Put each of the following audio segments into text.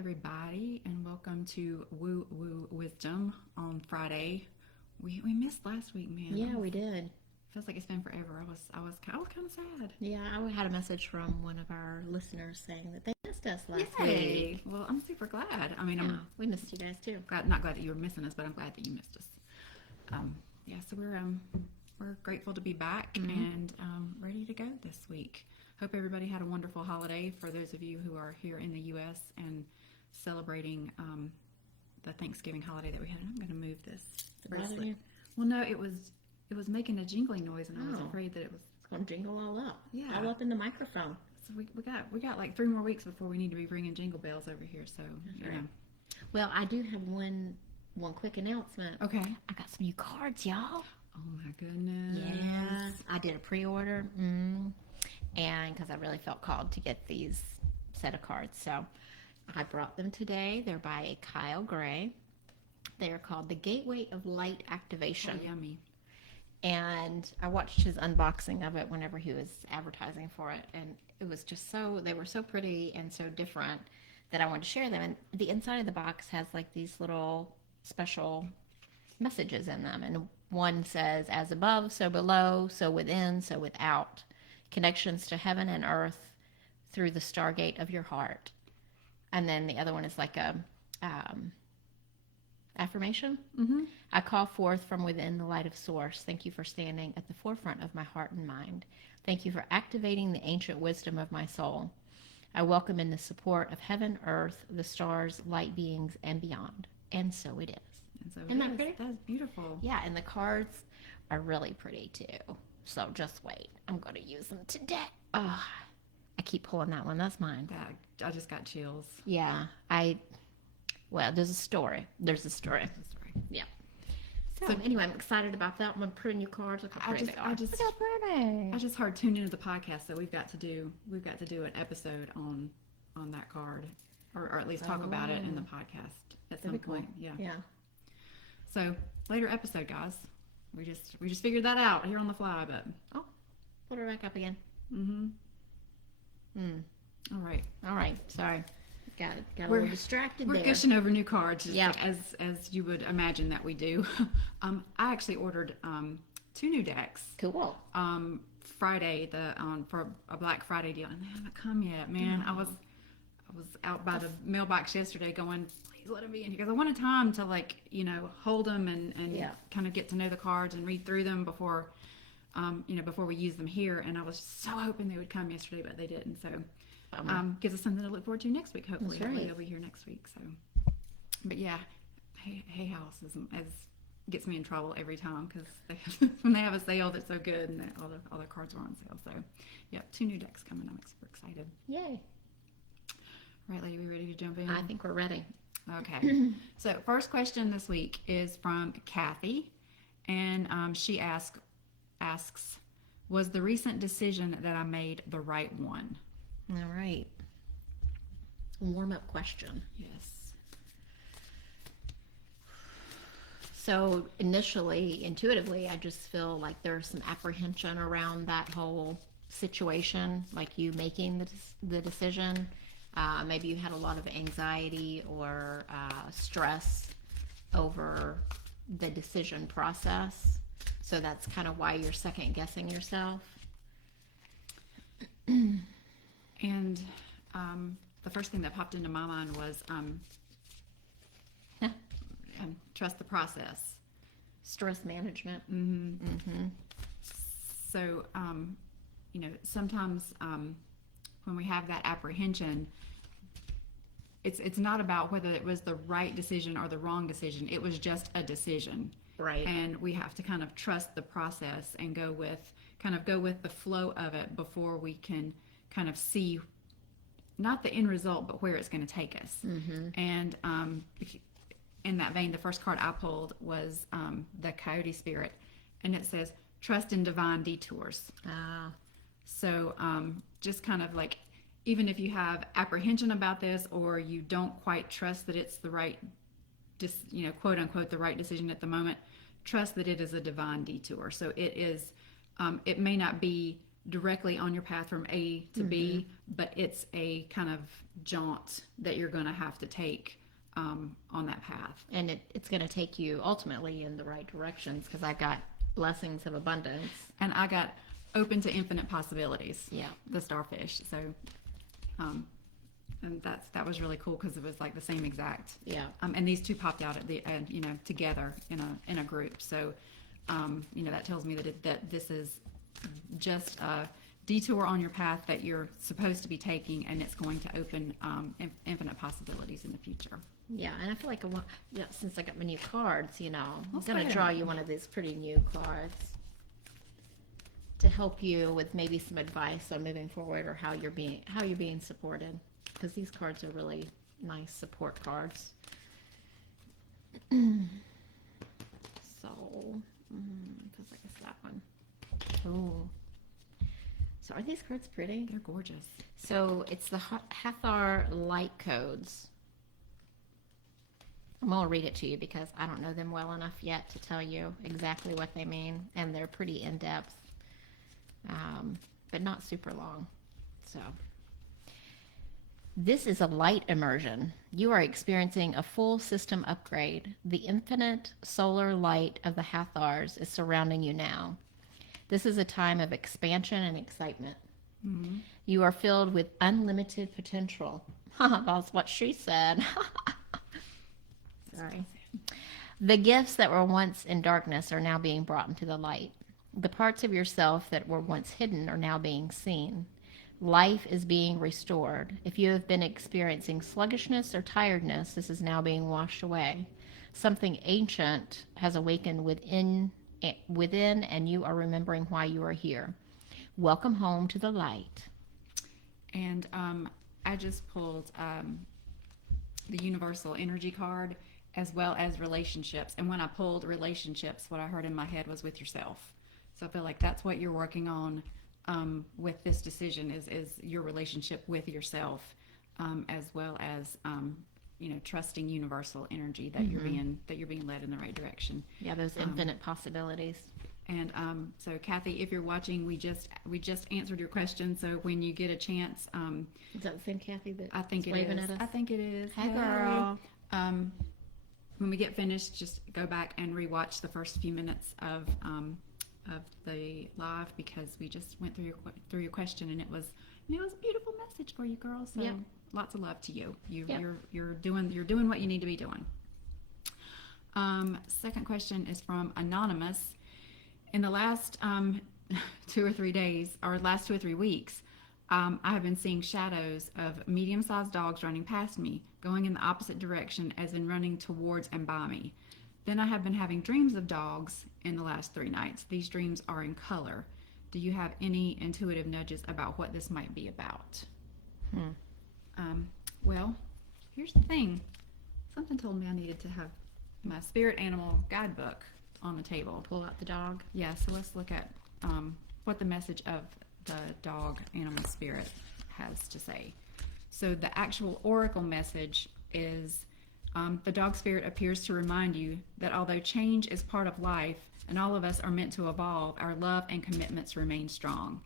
everybody, and welcome to Woo Woo Wisdom on Friday. We missed last week, man. Yeah, we did. Feels like it's been forever. I was kind of sad. Yeah, I had a message from one of our listeners saying that they missed us last Yay. week. Well, I'm super glad. I mean, Yeah, I'm we missed you guys too. not glad that you were missing us, but I'm glad that you missed us. So we're grateful to be back and ready to go this week. Hope everybody had a wonderful holiday. For those of you who are here in the U.S. and celebrating the Thanksgiving holiday that we had, I'm going to move this bracelet. You? Well, no, it was making a jingling noise, and I was afraid that it was going to jingle all up. Yeah, all up in the microphone. So we got like 3 more weeks before we need to be bringing jingle bells over here. So you know. Well, I do have one quick announcement. Okay. I got some new cards, y'all. Oh my goodness. Yes, I did a pre-order, and because I really felt called to get these set of cards, so I brought them today. They're by Kyle Gray. They are called the Gateway of Light Activation. Oh, yummy. And I watched his unboxing of it whenever he was advertising for it, and it was just they were so pretty and so different that I wanted to share them. And the inside of the box has like these little special messages in them, and one says, as above, so below, so within, so without, connections to heaven and earth through the stargate of your heart. And then the other one is like a affirmation. I call forth from within the light of source. Thank you for standing at the forefront of my heart and mind. Thank you for activating the ancient wisdom of my soul. I welcome in the support of heaven, earth, the stars, light beings, and beyond. And so it is. And so Isn't that pretty? That's beautiful. Yeah, and the cards are really pretty too. So just wait. I'm going to use them today. Oh, I keep pulling that one. That's mine. I just got chills. Yeah, well, there's a story. Yeah. So anyway, I'm excited about that. I'm pretty new cards. Look how pretty they are. Look how pretty. I just heard tuned into the podcast that we've got to do an episode on that card, or at least talk about it in the podcast at some point. Cool. Yeah. So later episode, guys. We just figured that out here on the fly, but put her back up again. All right. Sorry. Got a little distracted We're there. gushing over new cards, Yeah. as you would imagine that we do. I actually ordered 2 new decks. Cool. Friday for a Black Friday deal, and they haven't come yet, man. I was out by the mailbox yesterday going, please let them be in here, because I wanted time to hold them and kind of get to know the cards and read through them before we use them here. And I was so hoping they would come yesterday, but they didn't. So gives us something to look forward to next week. Hopefully, they'll be here next week. So, but yeah, Hay House gets me in trouble every time, because when they have a sale that's so good and all the cards are on sale. So, yeah, 2 new decks coming. I'm super excited. Yay. Right, lady, we ready to jump in? I think we're ready. Okay. So, first question this week is from Kathy, and she asks, was the recent decision that I made the right one? All right. Warm-up question. Yes. So initially, intuitively, I just feel like there's some apprehension around that whole situation, like you making the decision. Maybe you had a lot of anxiety or stress over the decision process. So that's kind of why you're second guessing yourself. And the first thing that popped into my mind was trust the process. Stress management. So, sometimes when we have that apprehension, it's not about whether it was the right decision or the wrong decision. It was just a decision. Right. And we have to kind of trust the process and go with the flow of it before we can kind of see not the end result, but where it's going to take us. And in that vein, the first card I pulled was the Coyote Spirit, and it says, trust in divine detours. So just kind of like, even if you have apprehension about this, or you don't quite trust that it's the right, quote unquote, the right decision at the moment, trust that it is a divine detour. So it is, it may not be directly on your path from A to B, but it's a kind of jaunt that you're going to have to take on that path. And it's going to take you ultimately in the right directions, because I got blessings of abundance. And I got open to infinite possibilities. Yeah. The starfish. So, and that was really cool because it was like the same exact. Yeah. And these two popped out at the together in a group. So, that tells me that this is just a detour on your path that you're supposed to be taking, and it's going to open infinite possibilities in the future. Yeah, and I feel like since I got my new cards, I'm Let's going go to ahead. draw you one of these pretty new cards to help you with maybe some advice on moving forward, or how you're being supported, because these cards are really nice support cards. So, because I guess that one. Oh. So are these cards pretty? They're gorgeous. So it's the Hathor light codes. I'm going to read it to you because I don't know them well enough yet to tell you exactly what they mean, and they're pretty in-depth, but not super long. So this is a light immersion. You are experiencing a full system upgrade. The infinite solar light of the Hathors is surrounding you now. This is a time of expansion and excitement. Mm-hmm. You are filled with unlimited potential. That's what she said. Sorry. The gifts that were once in darkness are now being brought into the light. The parts of yourself that were once hidden are now being seen. Life is being restored. If you have been experiencing sluggishness or tiredness, this is now being washed away. Something ancient has awakened within, and you are remembering why you are here. Welcome home to the light. And I just pulled the universal energy card, as well as relationships. And when I pulled relationships, what I heard in my head was with yourself. So I feel like that's what you're working on with this decision is your relationship with yourself, as well as trusting universal energy that you're being led in the right direction. Yeah, those infinite possibilities. And so Kathy, if you're watching, we just answered your question. So when you get a chance, Is that the same Kathy that I think it waving is. at us? I think it is. Hey, girl. When we get finished, just go back and rewatch the first few minutes of the live, because we just went through your question, and it was a beautiful message for you, girl. So Yeah. lots of love to you. Yeah. You're doing what you need to be doing. Second question is from Anonymous. In the last 2 or 3 days, or last 2 or 3 weeks, I have been seeing shadows of medium-sized dogs running past me, going in the opposite direction as in running towards and by me. Then I have been having dreams of dogs in the last 3 nights. These dreams are in color. Do you have any intuitive nudges about what this might be about? Well, here's the thing. Something told me I needed to have my spirit animal guidebook on the table. Pull out the dog. Yeah, so let's look at what the message of the dog animal spirit has to say. So the actual oracle message is the dog spirit appears to remind you that although change is part of life and all of us are meant to evolve, our love and commitments remain strong.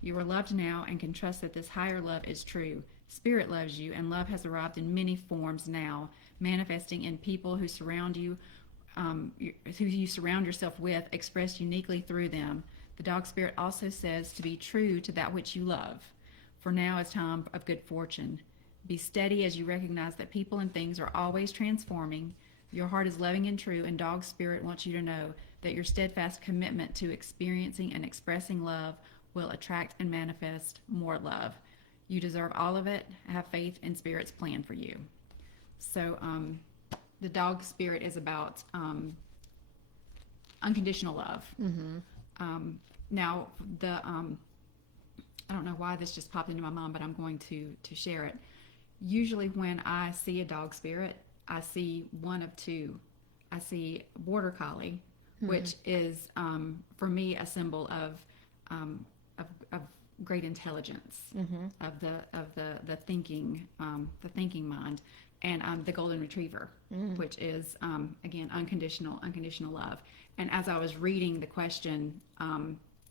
You are loved now and can trust that this higher love is true. Spirit loves you, and love has arrived in many forms now, manifesting in people who surround you, who you surround yourself with, expressed uniquely through them. The dog spirit also says to be true to that which you love. For now is time of good fortune. Be steady as you recognize that people and things are always transforming. Your heart is loving and true, and dog spirit wants you to know that your steadfast commitment to experiencing and expressing love will attract and manifest more love. You deserve all of it. Have faith in Spirit's plan for you. So the dog spirit is about unconditional love. Now, I don't know why this just popped into my mind, but I'm going to share it. Usually when I see a dog spirit, I see one of two. I see border collie, which is for me a symbol of great intelligence, of the thinking mind, and the golden retriever, which is again unconditional love. And as I was reading the question,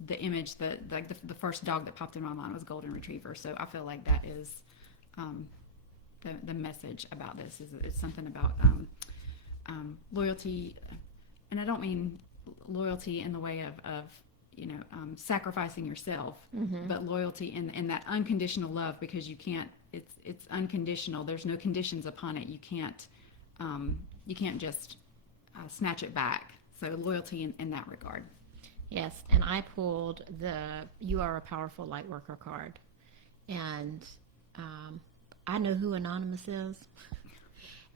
the image that like the first dog that popped in my mind was golden retriever. So I feel like that is the message about this is something about loyalty, and I don't mean loyalty in the way of sacrificing yourself, but loyalty in that unconditional love, because you can't. It's unconditional. There's no conditions upon it. You can't just snatch it back. So loyalty in that regard. Yes, and I pulled the "You Are a Powerful Light Worker" card, and I know who Anonymous is,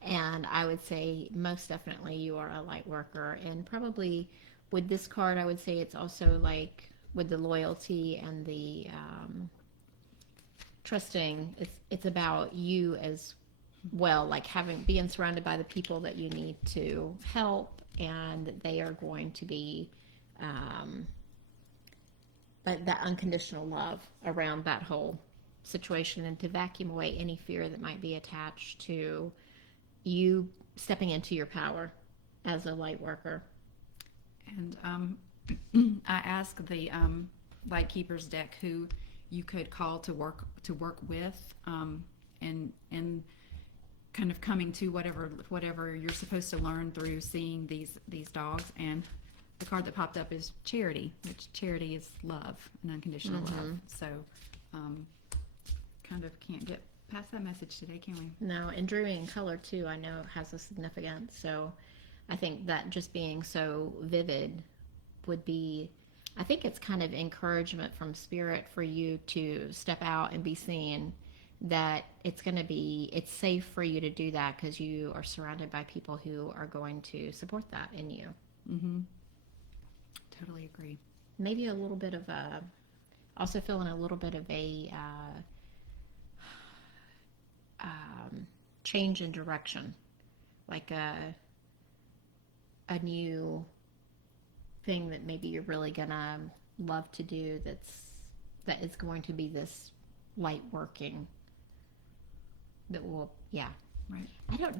and I would say most definitely you are a light worker, and probably with this card I would say it's also like with the loyalty and the trusting. It's about you as well, like being surrounded by the people that you need to help, and they are going to be. But that unconditional love around that whole situation, and to vacuum away any fear that might be attached to you stepping into your power as a light worker. And I asked the Light Keepers deck who you could call to work with, and kind of coming to whatever you're supposed to learn through seeing these dogs. And the card that popped up is Charity, which charity is love and unconditional love. So kind of can't get past that message today, can we? No, and dreaming in color too, I know has a significance. So I think that just being so vivid would be, I think it's kind of encouragement from Spirit for you to step out and be seen, that it's safe for you to do that because you are surrounded by people who are going to support that in you. Totally agree. Maybe a little bit of also feeling a little bit of a change in direction, like a new thing that maybe you're really gonna love to do that is going to be this light working that will, yeah. Right.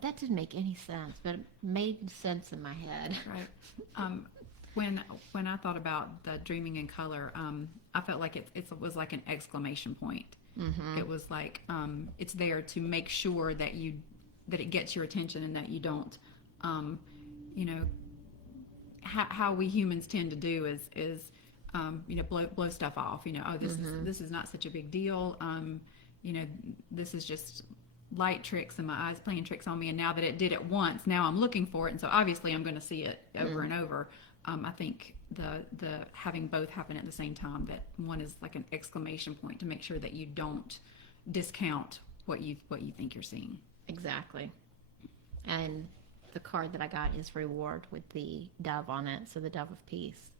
That didn't make any sense, but it made sense in my head. Right. When I thought about the dreaming in color, I felt like it was like an exclamation point. It was like it's there to make sure that it gets your attention, and that you don't, how we humans tend to do is blow stuff off. This is not such a big deal. This is just light tricks and my eyes playing tricks on me, and now that it did it once, now I'm looking for it, and so obviously I'm going to see it over and over. I think the having both happen at the same time, that one is like an exclamation point to make sure that you don't discount what you think you're seeing. Exactly. And the card that I got is Reward with the dove on it, so the dove of peace.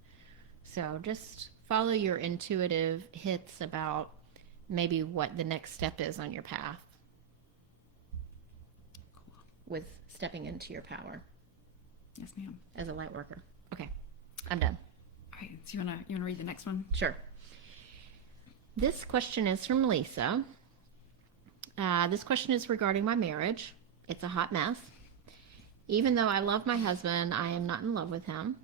So just follow your intuitive hits about maybe what the next step is on your path with stepping into your power. Yes, ma'am. As a light worker. Okay, I'm done. All right, so you wanna read the next one? Sure. This question is from Lisa. This question is regarding my marriage. It's a hot mess. Even though I love my husband, I am not in love with him.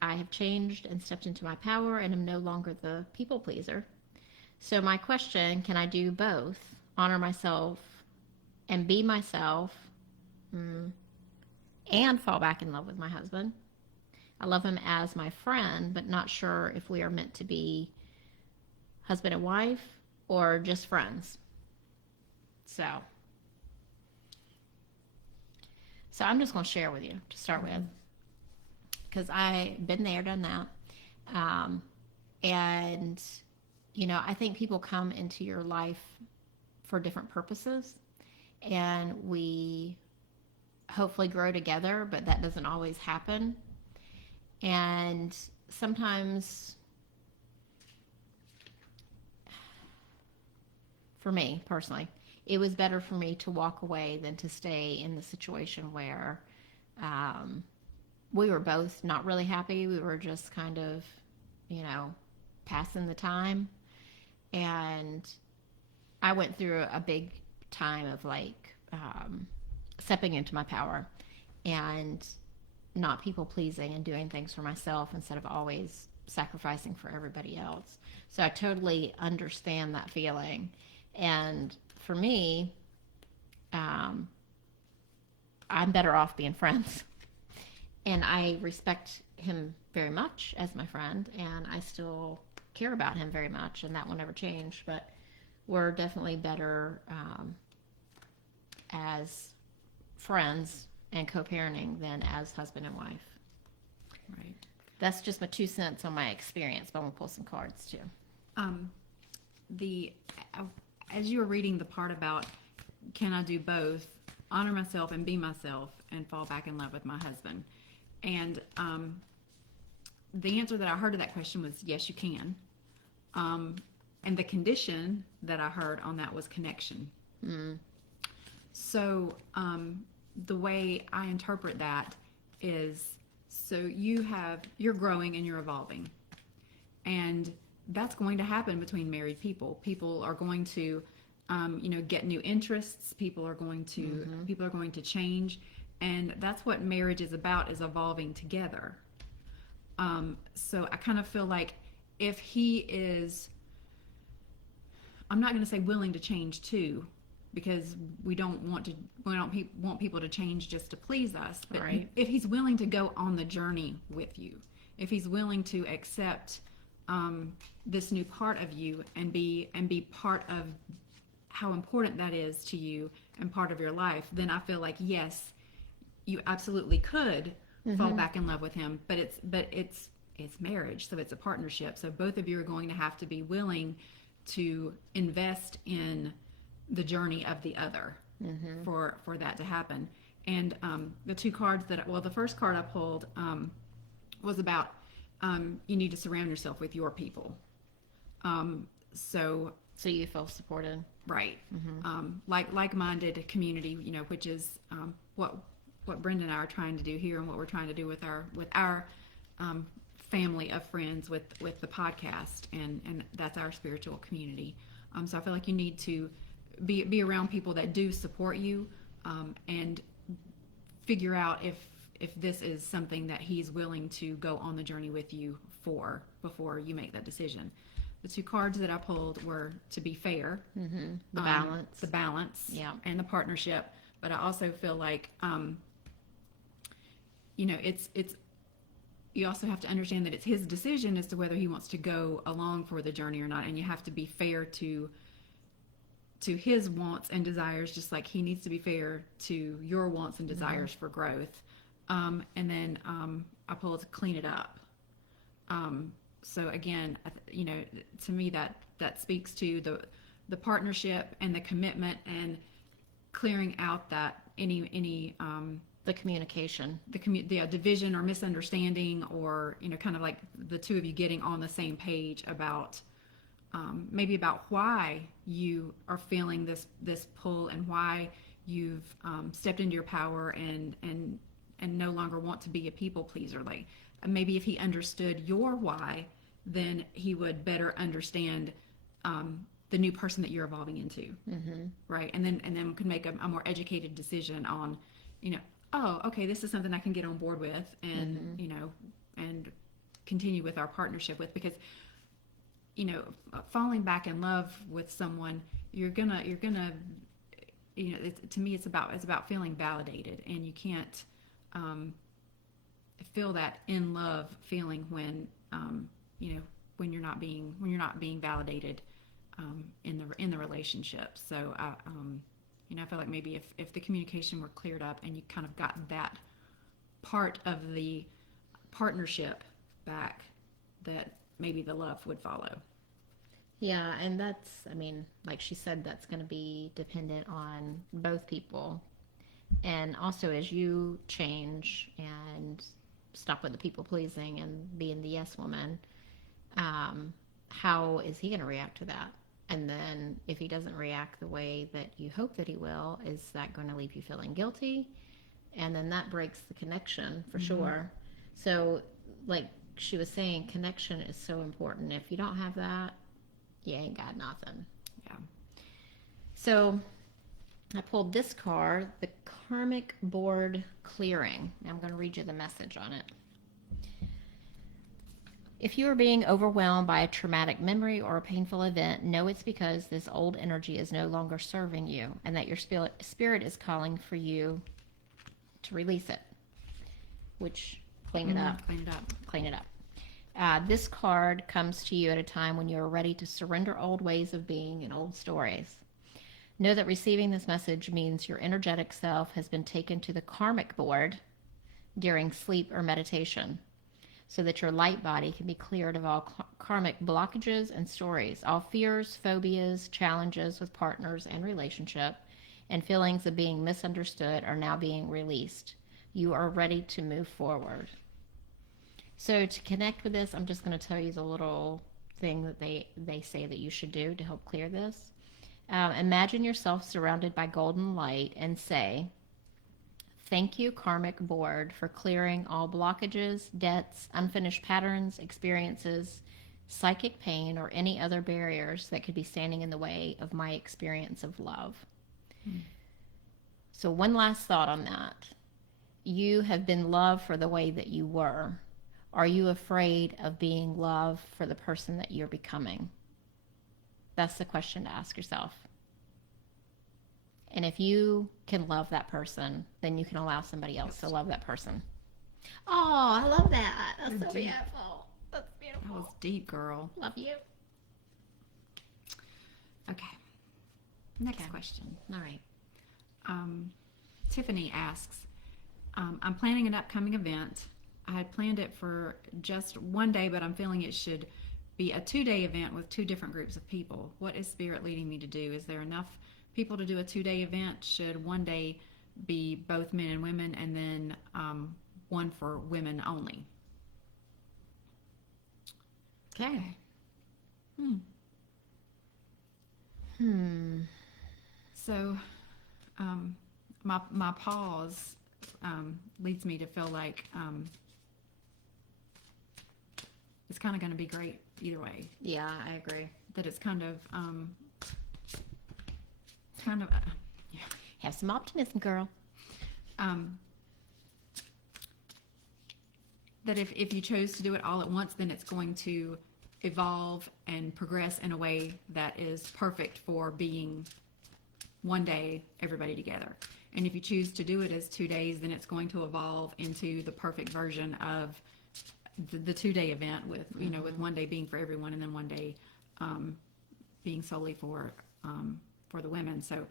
I have changed and stepped into my power and am no longer the people pleaser. So my question, can I do both? Honor myself and be myself, and fall back in love with my husband? I love him as my friend, but not sure if we are meant to be husband and wife or just friends. So I'm just going to share with you to start with, because I've been there, done that. And, I think people come into your life for different purposes, and we hopefully grow together, but that doesn't always happen. And sometimes, for me personally, it was better for me to walk away than to stay in the situation where we were both not really happy. We were just kind of, passing the time. And I went through a big time of stepping into my power and not people pleasing and doing things for myself instead of always sacrificing for everybody else. So I totally understand that feeling. And for me, I'm better off being friends. And I respect him very much as my friend, and I still care about him very much, and that will never change. But we're definitely better as friends and co-parenting than as husband and wife. Right. That's just my 2 cents on my experience, but I'm going to pull some cards too. As you were reading the part about can I do both, honor myself and be myself, and fall back in love with my husband, and the answer that I heard to that question was yes, you can. And the condition that I heard on that was connection. So the way I interpret that is, so you're growing and you're evolving, and that's going to happen between married people. People are going to get new interests. People are going to change, and that's what marriage is about, is evolving together. So I kind of feel like if he is, I'm not going to say willing to change too, because we don't want people to change just to please us. But right. If he's willing to go on the journey with you, if he's willing to accept this new part of you and be part of how important that is to you and part of your life, then I feel like yes, you absolutely could fall back in love with him. But it's marriage, so it's a partnership. So both of you are going to have to be willing to invest in the journey of the other for that to happen. And the two cards the first card I pulled was about you need to surround yourself with your people. So you feel supported, right? Like-minded community, which is what Brenda and I are trying to do here, and what we're trying to do with our family of friends with the podcast, and that's our spiritual community. So I feel like you need to be around people that do support you, and figure out if this is something that he's willing to go on the journey with you for before you make that decision. The two cards that I pulled were to be fair, the balance, yeah, and the partnership. But I also feel like it's you also have to understand that it's his decision as to whether he wants to go along for the journey or not, and you have to be fair to his wants and desires, just like he needs to be fair to your wants and desires for growth. And then I pulled to clean it up. So again, to me that speaks to the partnership and the commitment, and clearing out that any the communication, the division or misunderstanding, or kind of like the two of you getting on the same page about maybe about why you are feeling this pull, and why you've stepped into your power and no longer want to be a people pleaser. Like maybe if he understood your why, then he would better understand the new person that you're evolving into, right? And then could make a more educated decision on, oh, okay, this is something I can get on board with, and and continue with our partnership with, because falling back in love with someone, you're gonna to me it's about feeling validated, and you can't feel that in love feeling when when you're not being validated in the relationship. So I feel like maybe if the communication were cleared up and you kind of got that part of the partnership back, that maybe the love would follow. Yeah, and that's, like she said, that's going to be dependent on both people. And also, as you change and stop with the people pleasing and being the yes woman, how is he going to react to that? And then if he doesn't react the way that you hope that he will, is that going to leave you feeling guilty? And then that breaks the connection for sure. So like she was saying, connection is so important. If you don't have that, you ain't got nothing. Yeah. So I pulled this card, the Karmic Board Clearing. I'm going to read you the message on it. If you are being overwhelmed by a traumatic memory or a painful event, know it's because this old energy is no longer serving you and that your spirit is calling for you to release it, which clean it up. Clean it up. Clean it up. This card comes to you at a time when you are ready to surrender old ways of being and old stories. Know that receiving this message means your energetic self has been taken to the karmic board during sleep or meditation, so that your light body can be cleared of all karmic blockages and stories. All fears, phobias, challenges with partners and relationship, and feelings of being misunderstood are now being released. You are ready to move forward. So to connect with this, I'm just going to tell you the little thing that they say that you should do to help clear this. Imagine yourself surrounded by golden light and say, "Thank you, karmic board, for clearing all blockages, debts, unfinished patterns, experiences, psychic pain, or any other barriers that could be standing in the way of my experience of love." So one last thought on that. You have been loved for the way that you were. Are you afraid of being loved for the person that you're becoming? That's the question to ask yourself. And if you can love that person, then you can allow somebody else to love that person. Oh, I love that. That's so beautiful. That's beautiful. That was deep, girl. Love you. Okay. Next question. All right. Tiffany asks, I'm planning an upcoming event. I had planned it for just one day, but I'm feeling it should be a 2-day event with 2 different groups of people. What is Spirit leading me to do? Is there enough people to do a 2-day event? Should one day be both men and women, and then one for women only? Okay. So my pause leads me to feel like it's kind of going to be great either way. Yeah, I agree. That it's kind of yeah. Have some optimism, girl. That if you chose to do it all at once, then it's going to evolve and progress in a way that is perfect for being one day, everybody together. And if you choose to do it as 2 days, then it's going to evolve into the perfect version of the 2-day event with, with one day being for everyone and then one day being solely for the women. So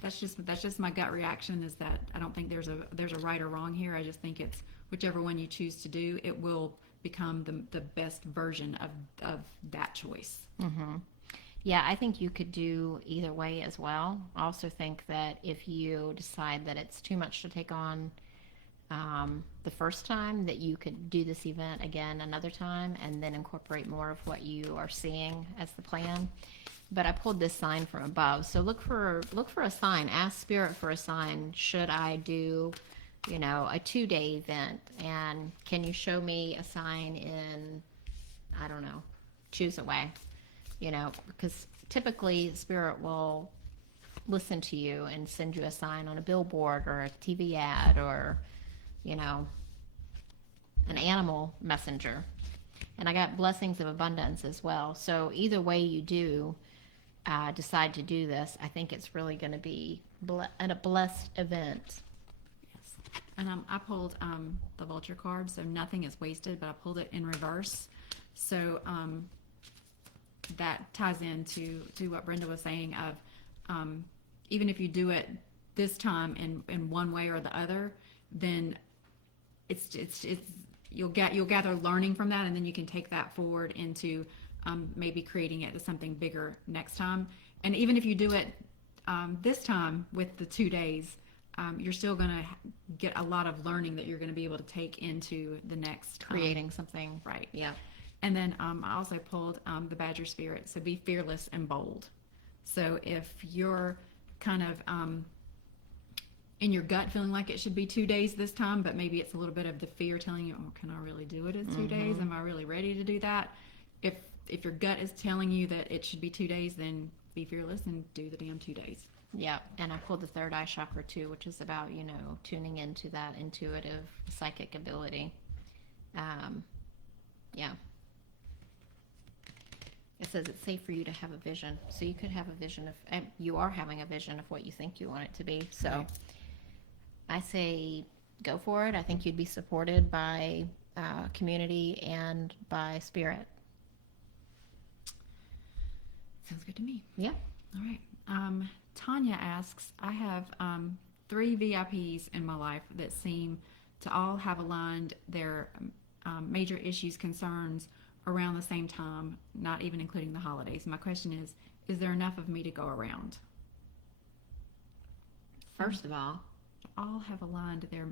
that's just my gut reaction, is that I don't think there's a right or wrong here. I just think it's whichever one you choose to do, it will become the best version of that choice. Mm-hmm. Yeah, I think you could do either way as well. I also think that if you decide that it's too much to take on the first time, that you could do this event again another time and then incorporate more of what you are seeing as the plan. But I pulled this sign from above, so look for a sign. Ask Spirit for a sign. Should I do, a 2-day event? And can you show me a sign in, I don't know, choose a way, because typically Spirit will listen to you and send you a sign on a billboard or a TV ad or, an animal messenger. And I got blessings of abundance as well. So either way you do decide to do this, I think it's really going to be a blessed event. Yes. And I pulled the vulture card, so nothing is wasted, but I pulled it in reverse. So that ties into what Brenda was saying of even if you do it this time in one way or the other, then it's you'll gather learning from that, and then you can take that forward into maybe creating it as something bigger next time. And even if you do it this time with the 2 days, you're still going to get a lot of learning that you're going to be able to take into the next Creating something. Right. Yeah. And then I also pulled the Badger Spirit, so be fearless and bold. So if you're kind of in your gut feeling like it should be 2 days this time, but maybe it's a little bit of the fear telling you, oh, can I really do it in 2 days? Am I really ready to do that? If your gut is telling you that it should be 2 days, then be fearless and do the damn 2 days. Yeah, and I pulled the third eye chakra too, which is about, tuning into that intuitive psychic ability. Yeah. It says it's safe for you to have a vision. So you could have a vision of, and you are having a vision of what you think you want it to be. So Right. I say go for it. I think you'd be supported by community and by spirit. Sounds good to me. Yeah. All right. Tanya asks, I have 3 VIPs in my life that seem to all have aligned their major issues, concerns around the same time, not even including the holidays. My question is there enough of me to go around? First of all, All have aligned their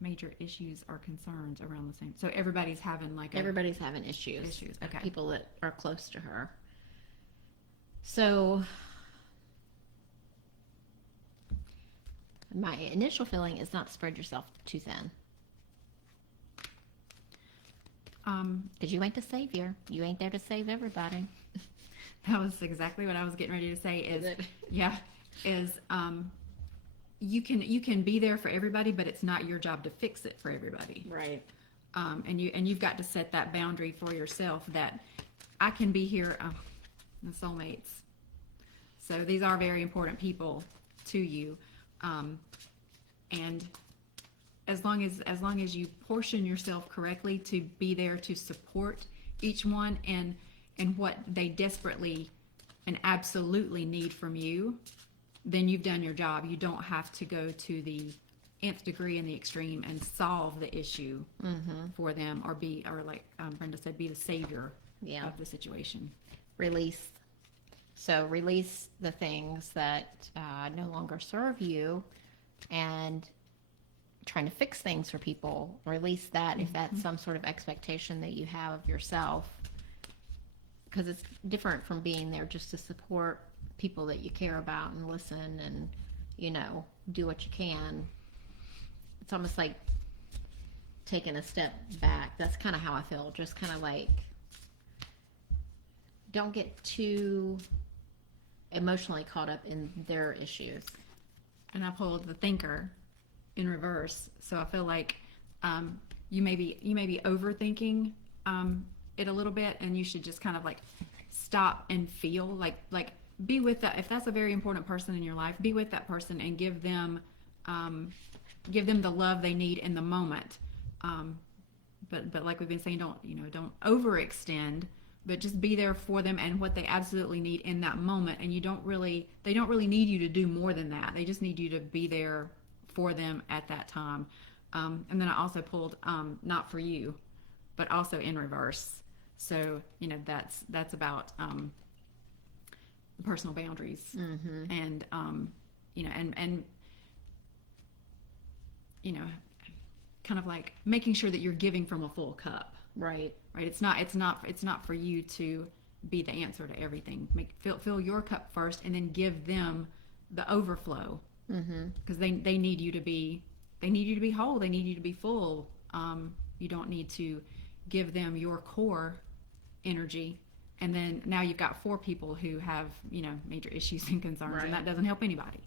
major issues or concerns around the same. So everybody's having like everybody's having issues. Issues, okay. People that are close to her. So my initial feeling is not to spread yourself too thin. Because you ain't the savior. You ain't there to save everybody. That was exactly what I was getting ready to say. Is it? Yeah, you can be there for everybody, but it's not your job to fix it for everybody. Right. And you've got to set that boundary for yourself that I can be here. The soulmates. So these are very important people to you, and as long as you portion yourself correctly to be there to support each one and what they desperately and absolutely need from you, then you've done your job. You don't have to go to the nth degree and the extreme and solve the issue for them, or like Brenda said, be the savior of the situation. Release. So release the things that no longer serve you, and trying to fix things for people. Release that if that's some sort of expectation that you have of yourself, because it's different from being there just to support people that you care about and listen and, do what you can. It's almost like taking a step back. That's kind of how I feel. Just kind of like, don't get too emotionally caught up in their issues. And I pulled the thinker in reverse, so I feel like you may be overthinking it a little bit, and you should just kind of like stop and feel like be with that. If that's a very important person in your life, be with that person and give them the love they need in the moment. But like we've been saying, don't overextend, but just be there for them and what they absolutely need in that moment. And they don't really need you to do more than that. They just need you to be there for them at that time. And then I also pulled not for you, but also in reverse. So that's about personal boundaries and kind of like making sure that you're giving from a full cup. Right. It's not for you to be the answer to everything. Fill your cup first, and then give them the overflow. Because they need you to be whole. They need you to be full. You don't need to give them your core energy, and then now you've got 4 people who have major issues and concerns, and that doesn't help anybody.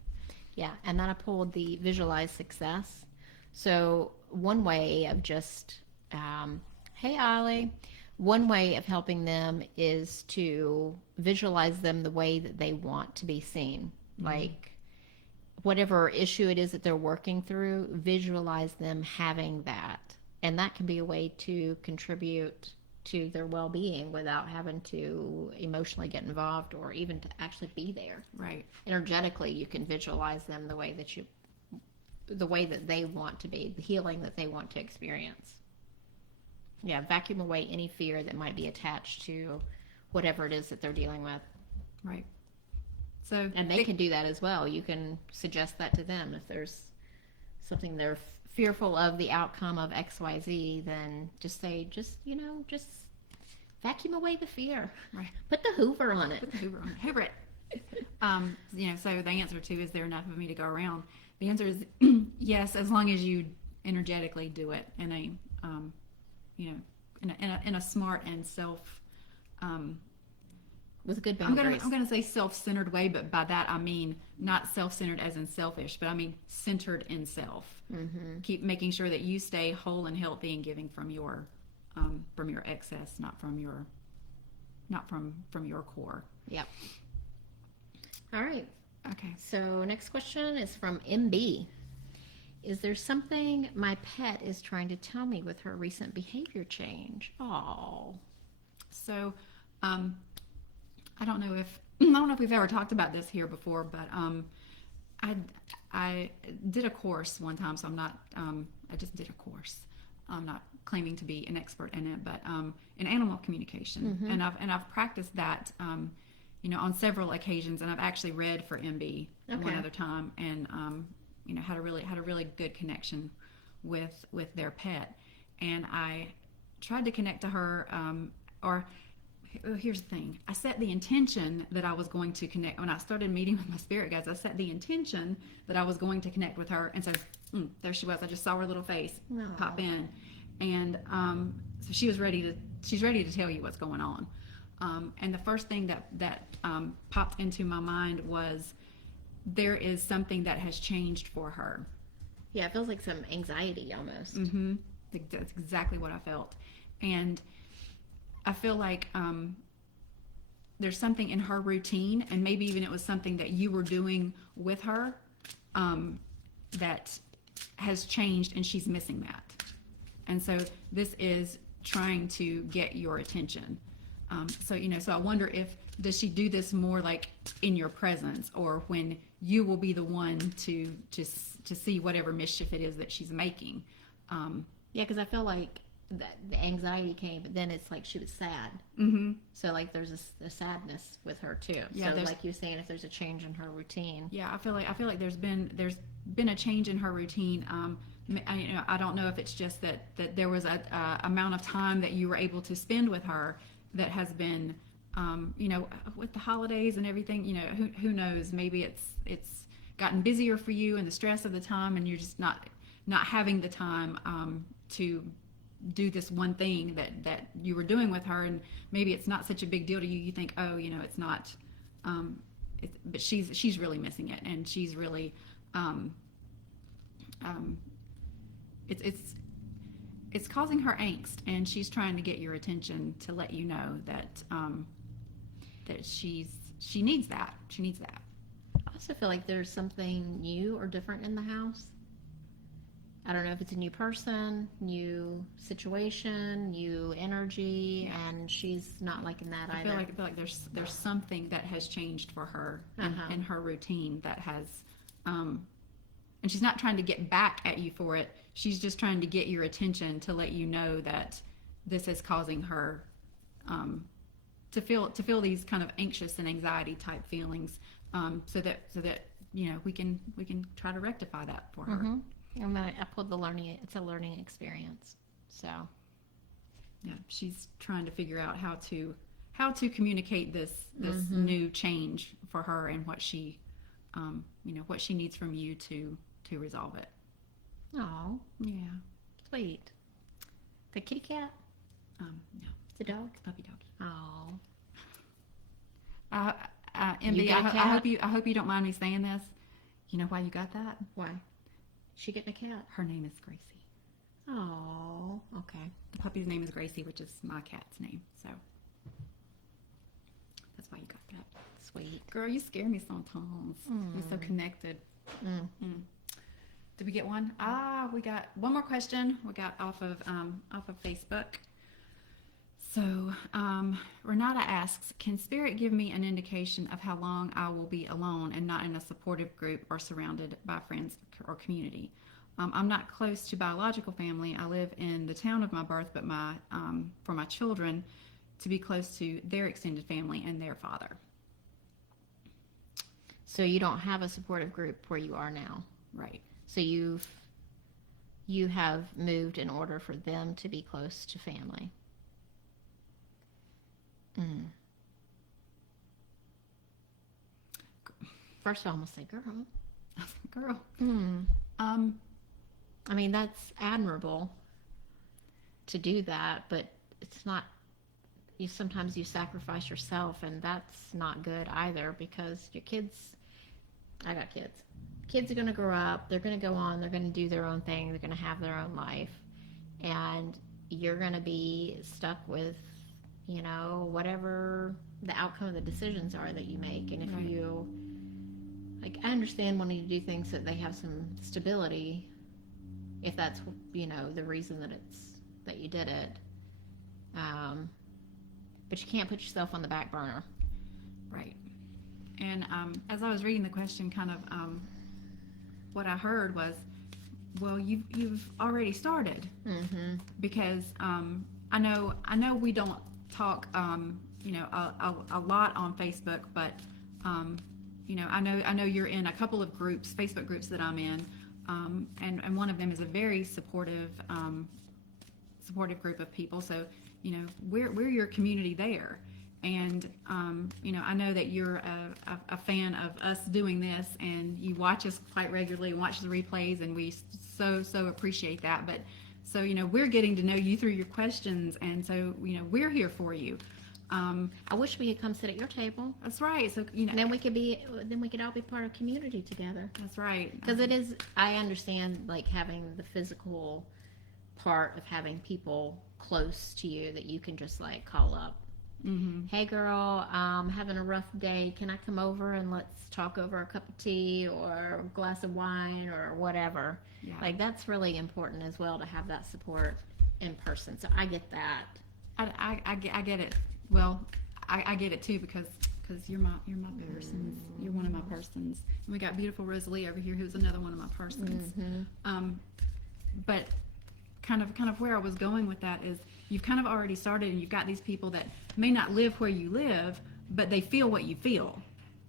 Yeah, and then I pulled the visualize success. So one way of just hey Ollie, one way of helping them is to visualize them the way that they want to be seen. Like whatever issue it is that they're working through, visualize them having that. And that can be a way to contribute to their well-being without having to emotionally get involved or even to actually be there. Right. Energetically, you can visualize them the way that they want to be, the healing that they want to experience. Yeah, vacuum away any fear that might be attached to whatever it is that they're dealing with. Right. So, and they can do that as well. You can suggest that to them. If there's something they're fearful of the outcome of XYZ, then just say, just vacuum away the fear. Right. Put the Hoover on it. Put the Hoover on it. Hoover it. So the answer to, is there enough of me to go around? The answer is yes, as long as you energetically do it in a in a smart and with good boundaries. I'm gonna say self-centered way, but by that I mean not self-centered as in selfish, but I mean centered in self. Keep making sure that you stay whole and healthy and giving from your from your excess, not from your core. Yep. All right. Okay. So next question is from MB. Is there something my pet is trying to tell me with her recent behavior change? Oh. So, I don't know if we've ever talked about this here before, but I did a course one time, so I'm not. I just did a course. I'm not claiming to be an expert in it, but in animal communication, and I've practiced that, on several occasions, and I've actually read for MB one other time, and had a really good connection with their pet, and I tried to connect to her, here's the thing. I set the intention that I was going to connect. When I started meeting with my spirit guides, I set the intention that I was going to connect with her. And so there she was. I just saw her little face pop in. And so she's ready to tell you what's going on. And the first thing that popped into my mind was there is something that has changed for her. Yeah, it feels like some anxiety almost. Mm-hmm. That's exactly what I felt. And I feel like there's something in her routine, and maybe even it was something that you were doing with her that has changed, and she's missing that. And so this is trying to get your attention. So I wonder does she do this more like in your presence, or when you will be the one to see whatever mischief it is that she's making? Yeah, because I feel like that the anxiety came, but then it's like she was sad. Mm-hmm. So like there's a sadness with her too. Yeah, so like you're saying, if there's a change in her routine. Yeah, I feel like there's been a change in her routine. I don't know if it's just that there was a amount of time that you were able to spend with her that has been, with the holidays and everything. Who knows? Maybe it's gotten busier for you and the stress of the time, and you're just not having the time to do this one thing that you were doing with her, and maybe it's not such a big deal to you. You think, it's not, but she's really missing it, and she's really, it's causing her angst, and she's trying to get your attention to let you know that she needs that. She needs that. I also feel like there's something new or different in the house. I don't know if it's a new person, new situation, new energy, and she's not liking that either. I feel like there's something that has changed for her in her routine that has, and she's not trying to get back at you for it. She's just trying to get your attention to let you know that this is causing her to feel these kind of anxious and anxiety type feelings, so that we can try to rectify that for her. Mm-hmm. And then I pulled it's a learning experience. So yeah, she's trying to figure out how to communicate this new change for her, and what she what she needs from you to resolve it. Oh, yeah, sweet. The kitty cat? No, it's a dog. Puppy dog. Oh, MB, I hope you don't mind me saying this. You know why you got that? Why? She getting a cat? Her name is Gracie. Oh, okay. The puppy's name is Gracie, which is my cat's name. So that's why you got that. Sweet. Girl, you scare me sometimes. We're so connected. Did we get one? We got one more question. We got off of Facebook. So Renata asks, can Spirit give me an indication of how long I will be alone and not in a supportive group or surrounded by friends or community? I'm not close to biological family. I live in the town of my birth, but for my children to be close to their extended family and their father. So you don't have a supportive group where you are now? Right. So you have moved in order for them to be close to family. First, I almost say, "Girl." I mean, that's admirable to do that, but it's not. Sometimes you sacrifice yourself, and that's not good either, because your kids. I got kids. Kids are going to grow up. They're going to go on. They're going to do their own thing. They're going to have their own life, and you're going to be stuck with, whatever the outcome of the decisions are that you make. And if Right. you, like, I understand wanting to do things so that they have some stability, if that's, the reason that you did it. But you can't put yourself on the back burner. Right. And as I was reading the question, kind of what I heard was, well, you've already started, Mm-hmm. because I know we don't talk a lot on Facebook, but I know you're in a couple of groups, Facebook groups that I'm in, and one of them is a very supportive group of people. So we're your community there. And I know that you're a fan of us doing this, and you watch us quite regularly and watch the replays, and we so appreciate that. But so we're getting to know you through your questions, and so we're here for you. I wish we could come sit at your table. That's right. So And then we could all be part of community together. that's right. Because it is, I understand, like, having the physical part of having people close to you that you can just, like, call up. Mm-hmm. Hey girl, I'm having a rough day. Can I come over and let's talk over a cup of tea or a glass of wine or whatever? Yeah. Like, that's really important as well, to have that support in person. So I get that. I get it. Well, I get it too, because you're my persons. You're one of my persons. And we got beautiful Rosalie over here, who's another one of my persons. Mm-hmm. But kind of where I was going with that is, you've kind of already started, and you've got these people that may not live where you live, but they feel what you feel,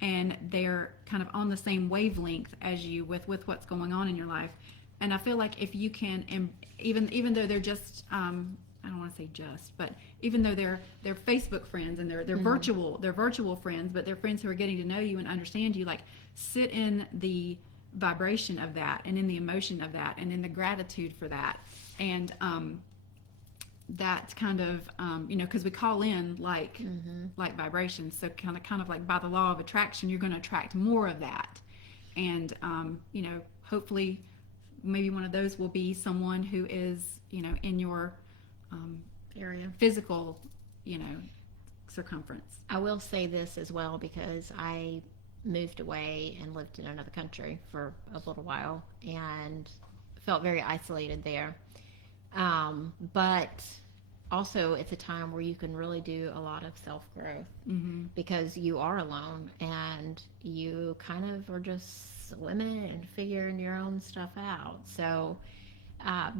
and they're kind of on the same wavelength as you with what's going on in your life. And I feel like if you can, even though they're just I don't want to say just, but even though they're Facebook friends, and they're virtual friends, but they're friends who are getting to know you and understand you, like, sit in the vibration of that, and in the emotion of that, and in the gratitude for that. And that's kind of because we call in like vibrations, so kind of like by the law of attraction, you're going to attract more of that. And hopefully maybe one of those will be someone who is in your Area. physical circumference. I will say this as well, because I moved away and lived in another country for a little while and felt very isolated there. But also, it's a time where you can really do a lot of self-growth, because you are alone and you kind of are just swimming and figuring your own stuff out. So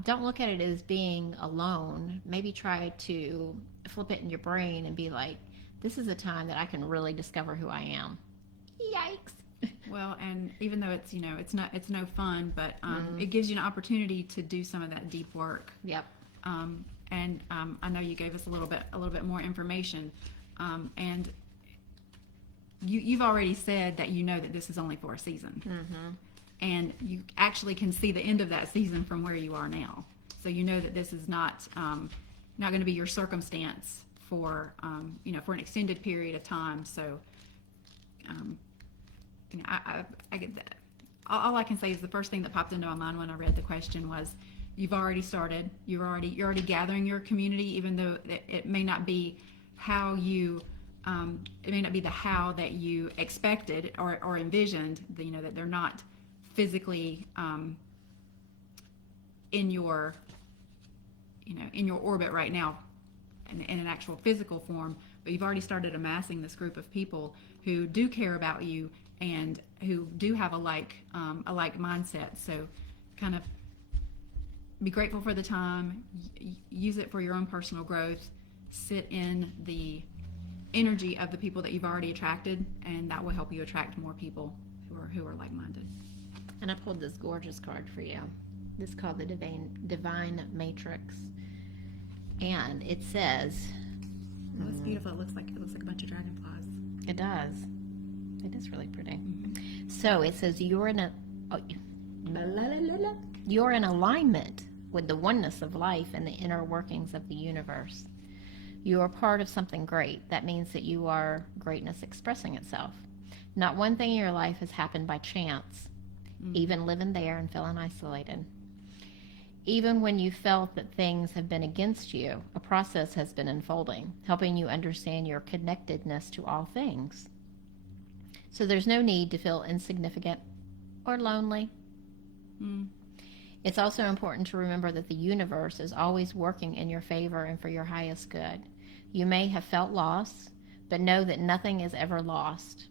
don't look at it as being alone. Maybe try to flip it in your brain and be like, this is a time that I can really discover who I am. Yikes. Well, and even though it's it's no fun, but it gives you an opportunity to do some of that deep work. Yep. And I know you gave us a little bit more information, and you've already said that that this is only for a season, and you actually can see the end of that season from where you are now. So that this is not going to be your circumstance for for an extended period of time. So I get that. All I can say is the first thing that popped into my mind when I read the question was, you've already started. You're already gathering your community, even though it may not be how you, it may not be the how that you expected or envisioned. That they're not physically in your orbit right now, in an actual physical form. But you've already started amassing this group of people who do care about you and who do have a like mindset. So, kind of be grateful for the time, use it for your own personal growth, sit in the energy of the people that you've already attracted, and that will help you attract more people who are like-minded. And I pulled this gorgeous card for you. This is called the Divine Matrix. And it says... Oh, it's beautiful. It looks like a bunch of dragonflies. It does. It is really pretty. So it says you're in alignment with the oneness of life and the inner workings of the universe. You are part of something great. That means that you are greatness expressing itself. Not one thing in your life has happened by chance, even living there and feeling isolated. Even when you felt that things have been against you, a process has been unfolding, helping you understand your connectedness to all things. So there's no need to feel insignificant or lonely. It's also important to remember that the universe is always working in your favor and for your highest good. You may have felt loss, but know that nothing is ever lost,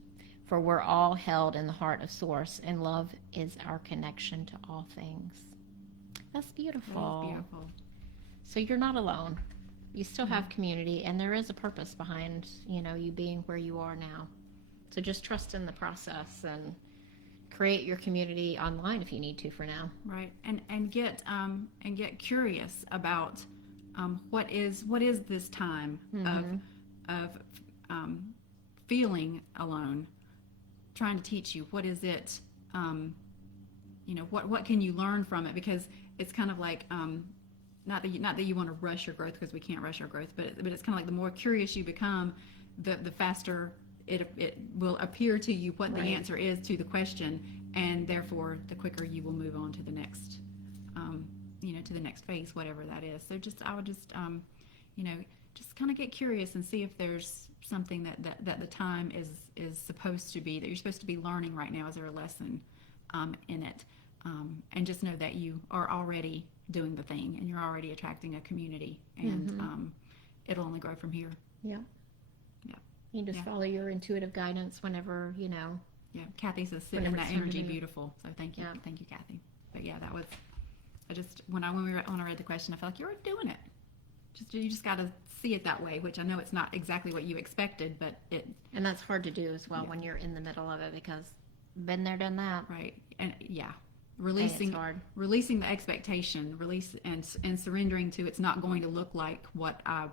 for we're all held in the heart of Source, and love is our connection to all things. That's beautiful. That is beautiful. So you're not alone. You still have community, and there is a purpose behind, you being where you are now. So just trust in the process and create your community online if you need to for now. Right. And get curious about what is this time of feeling alone, trying to teach you. What is it? What can you learn from it? Because it's kind of like not that you want to rush your growth, because we can't rush our growth, but it's kind of like the more curious you become, the faster it will appear to you what the answer is to the question, and therefore the quicker you will move on to the next to the next phase, whatever that is. So I would just kind of get curious and see if there's something that the time is supposed to be, that you're supposed to be learning right now. Is there a lesson in it? And just know that you are already doing the thing, and you're already attracting a community, and it'll only grow from here. Yeah. You just follow your intuitive guidance whenever, Yeah, Kathy says sit in that energy, beautiful. So thank you, Kathy. But yeah, that was, when I read the question, I felt like you were doing it. You just got to see it that way, which I know it's not exactly what you expected, but and that's hard to do as well when you're in the middle of it, because been there, done that. Right. And releasing the expectation, and surrendering to, it's not going to look like what I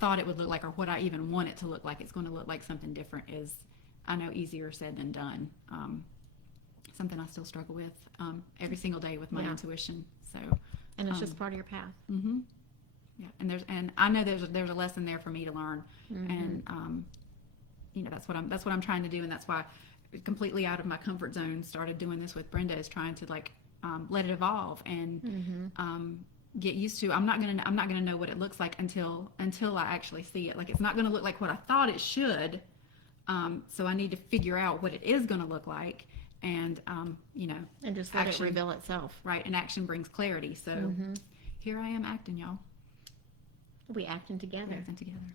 thought it would look like, or what I even want it to look like. It's going to look like something different, is, I know, easier said than done. Something I still struggle with every single day with my intuition. So, and it's just part of your path. Yeah, and I know there's a lesson there for me to learn, and that's what I'm trying to do, and that's why, completely out of my comfort zone, started doing this with Brenda, is trying to let it evolve and get used to. I'm not gonna know what it looks like until I actually see it. Like, it's not gonna look like what I thought it should. So I need to figure out what it is gonna look like, and and just let it reveal itself. Right, and action brings clarity. So here I am acting, y'all. We acting together. Acting together.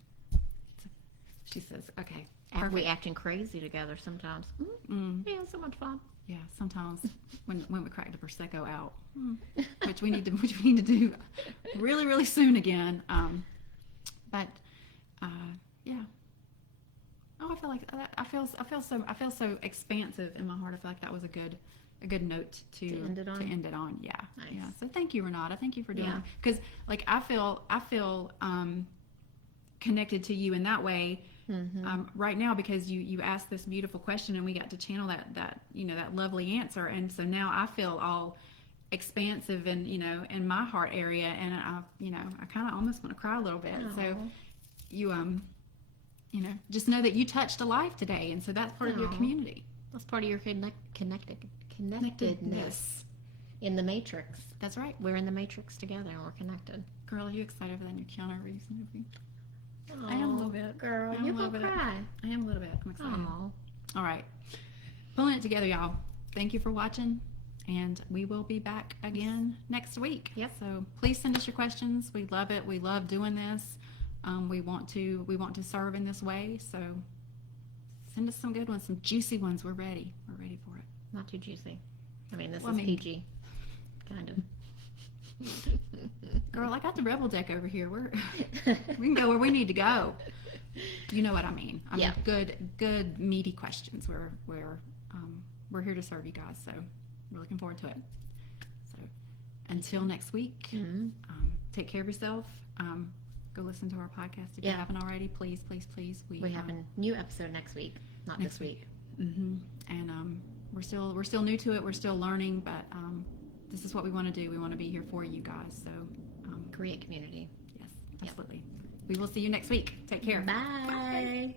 She says, "Okay." We acting crazy together sometimes. Yeah, so much fun. Yeah, sometimes when we crack the Prosecco out, which we need to do really, really soon again. But yeah. Oh, I feel like I feel so expansive in my heart. I feel like that was a good note to end it on. Yeah. Nice. Yeah. So thank you, Renata. Thank you for doing it. Because I feel connected to you in that way. Right now, because you asked this beautiful question, and we got to channel that lovely answer, and so now I feel all expansive and in my heart area, and I kind of almost want to cry a little bit. Aww. So you just know that you touched a life today, and so that's part of your community. That's part of your connectedness in the matrix. That's right. We're in the matrix together, and we're connected. Girl, are you excited for that new Keanu Reeves movie? Aww, I am a little bit. Girl, you're going to cry. I am a little bit. I'm excited. Aww. All right. Pulling it together, y'all. Thank you for watching, and we will be back again next week. Yep. So please send us your questions. We love it. We love doing this. We want to serve in this way. So send us some good ones, some juicy ones. We're ready. We're ready for it. Not too juicy. I mean, this is PG. Kind of. Girl, I got the Rebel deck over here. We can go where we need to go. You know what I mean? Good meaty questions. We're here to serve you guys, so we're looking forward to it. So until next week, take care of yourself. Go listen to our podcast if you haven't already. Please. We have a new episode next week, not this week. And we're still new to it. We're still learning, but this is what we want to do. We want to be here for you guys. So create community. Yes, absolutely. We will see you next week. Take care. Bye.